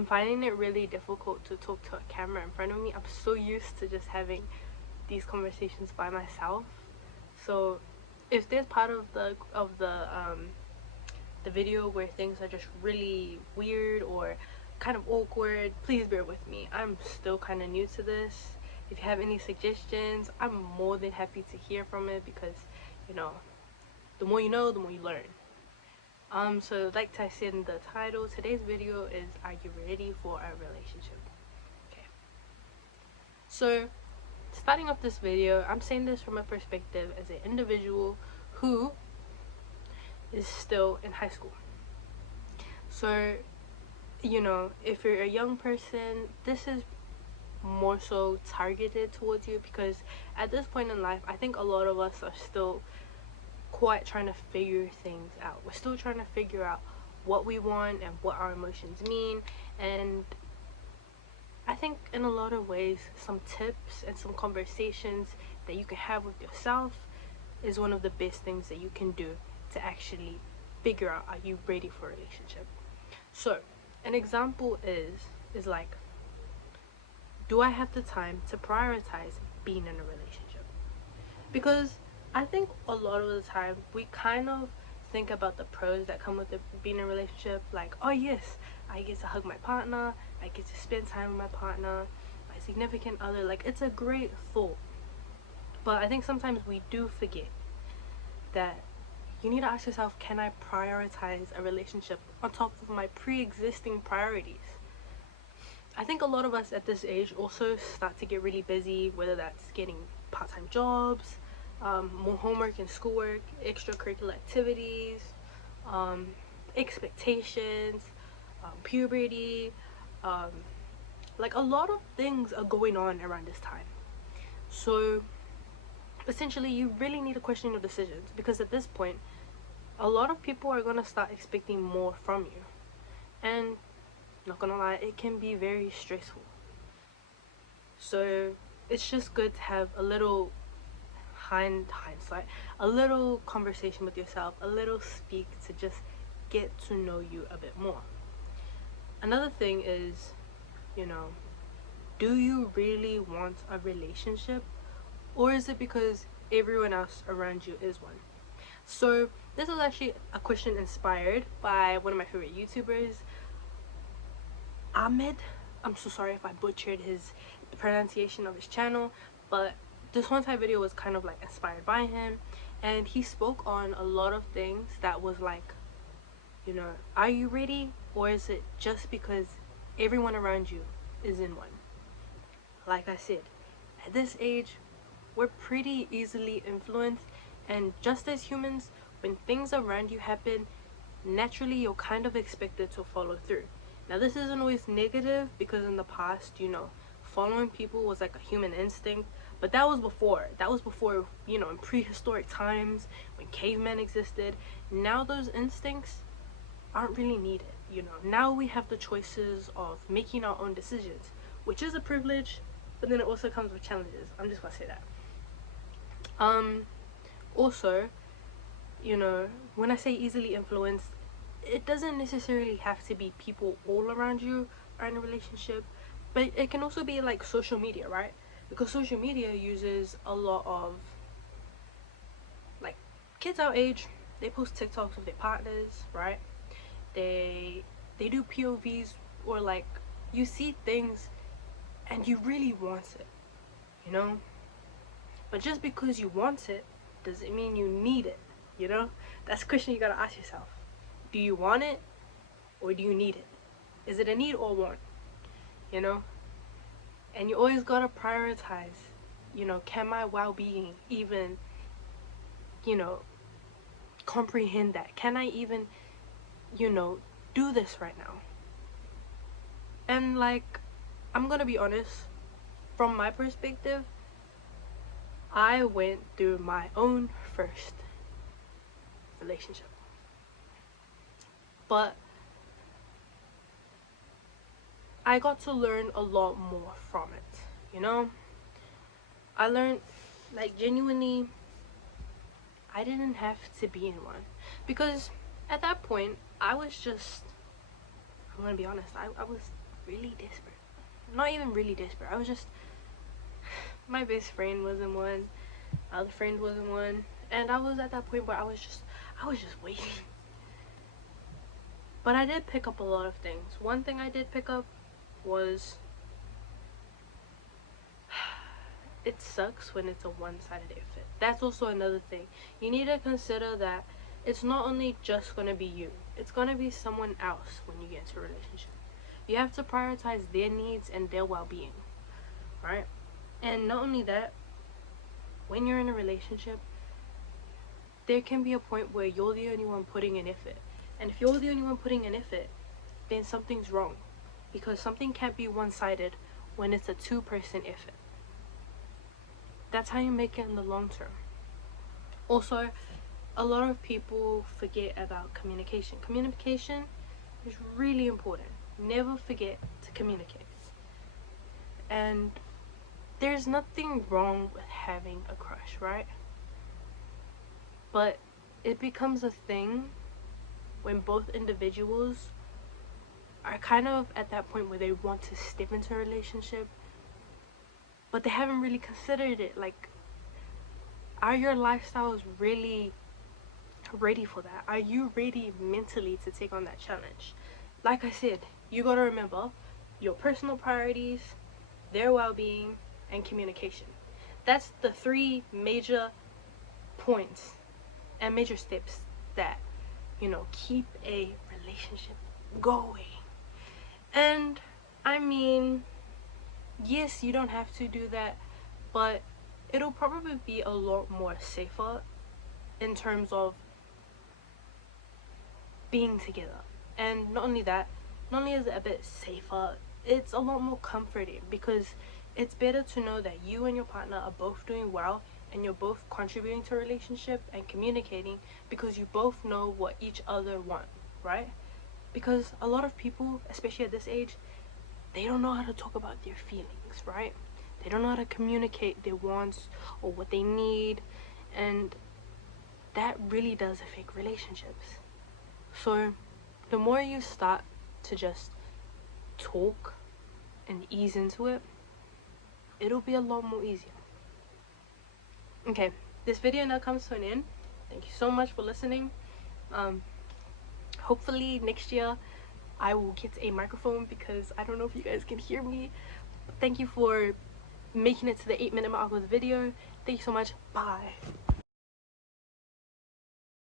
I'm finding it really difficult to talk to a camera in front of me. I'm so used to just having these conversations by myself. So if there's part of the video where things are just really weird or kind of awkward, please bear with me. I'm still kind of new to this. If you have any suggestions, I'm more than happy to hear from it, because you know, the more you know, the more you learn. So like I said in the title, today's video is, are you ready for a relationship? Okay. So starting off this video, I'm saying this from a perspective as an individual who is still in high school. So, you know, if you're a young person, this is more so targeted towards you, because at this point in life, I think a lot of us are still quite trying to figure things out. We're still trying to figure out what we want and what our emotions mean. And I think in a lot of ways, some tips and some conversations that you can have with yourself is one of the best things that you can do to actually figure out, are you ready for a relationship? So an example is like, do I have the time to prioritize being in a relationship? Because I think a lot of the time we kind of think about the pros that come with being in a relationship, like, oh yes, I get to hug my partner, I get to spend time with my partner, my significant other. Like, it's a great thought, but I think sometimes we do forget that you need to ask yourself, can I prioritize a relationship on top of my pre-existing priorities? I think a lot of us at this age also start to get really busy, whether that's getting part-time jobs, more homework and schoolwork, extracurricular activities, expectations, puberty, like a lot of things are going on around this time. So essentially you really need to question your decisions, because at this point a lot of people are going to start expecting more from you, and not gonna lie, it can be very stressful. So it's just good to have a little hindsight, a little conversation with yourself, a little speak to just get to know you a bit more. Another thing is, you know, do you really want a relationship, or is it because everyone else around you is one? So this was actually a question inspired by one of my favorite YouTubers, Ahmed. I'm so sorry if I butchered the pronunciation of his channel, but this one time video was kind of like inspired by him, and he spoke on a lot of things that was like, you know, are you ready, or is it just because everyone around you is in one? Like I said, at this age we're pretty easily influenced, and just as humans, when things around you happen, naturally you're kind of expected to follow through. Now this isn't always negative, because in the past, you know, following people was like a human instinct, but that was before, you know, in prehistoric times when cavemen existed. Now those instincts aren't really needed. You know, now we have the choices of making our own decisions, which is a privilege, but then it also comes with challenges. I'm just gonna say that. Also, you know, when I say easily influenced, it doesn't necessarily have to be people all around you are in a relationship, but it can also be like social media, right? Because social media uses a lot of, like, kids our age, they post TikToks with their partners, right? They do POVs, or like, you see things and you really want it, you know? But just because you want it doesn't mean you need it, you know? That's a question you gotta ask yourself. Do you want it, or do you need it? Is it a need or want? You know? And you always gotta prioritize, you know, can my well-being even, you know, comprehend that? Can I even, you know, do this right now? And like, I'm gonna be honest, from my perspective, I went through my own first relationship, but I got to learn a lot more from it, you know? I learned, like, genuinely, I didn't have to be in one, because at that point I was just, I'm gonna be honest, I was really desperate. Not even really desperate. I was just, my best friend wasn't one, my other friend wasn't one, and I was at that point where I was just waiting. But I did pick up a lot of things. One thing I did pick up was it sucks when it's a one-sided effort. That's also another thing. You need to consider that it's not only just gonna be you, it's gonna be someone else when you get into a relationship. You have to prioritize their needs and their well-being, right? And not only that, when you're in a relationship, there can be a point where you're the only one putting in effort. And if you're the only one putting in effort, then something's wrong. Because something can't be one-sided when it's a two-person effort. That's how you make it in the long term. Also, a lot of people forget about communication. Communication is really important. Never forget to communicate. And there's nothing wrong with having a crush, right? But it becomes a thing when both individuals are kind of at that point where they want to step into a relationship, but they haven't really considered it. Like, are your lifestyles really ready for that? Are you ready mentally to take on that challenge? Like I said, you gotta remember your personal priorities, their well-being, and communication. That's the three major points and major steps that, keep a relationship going. And I mean, yes, you don't have to do that, but it'll probably be a lot more safer in terms of being together. And not only that, not only is it a bit safer, it's a lot more comforting, because it's better to know that you and your partner are both doing well and you're both contributing to a relationship and communicating, because you both know what each other want, right? Because a lot of people, especially at this age, they don't know how to talk about their feelings, right? They don't know how to communicate their wants or what they need, and that really does affect relationships. So the more you start to just talk and ease into it, it'll be a lot more easier. Okay, this video now comes to an end. Thank you so much for listening. Hopefully next year I will get a microphone, because I don't know if you guys can hear me. But thank you for making it to the 8-minute mark of the video. Thank you so much. Bye.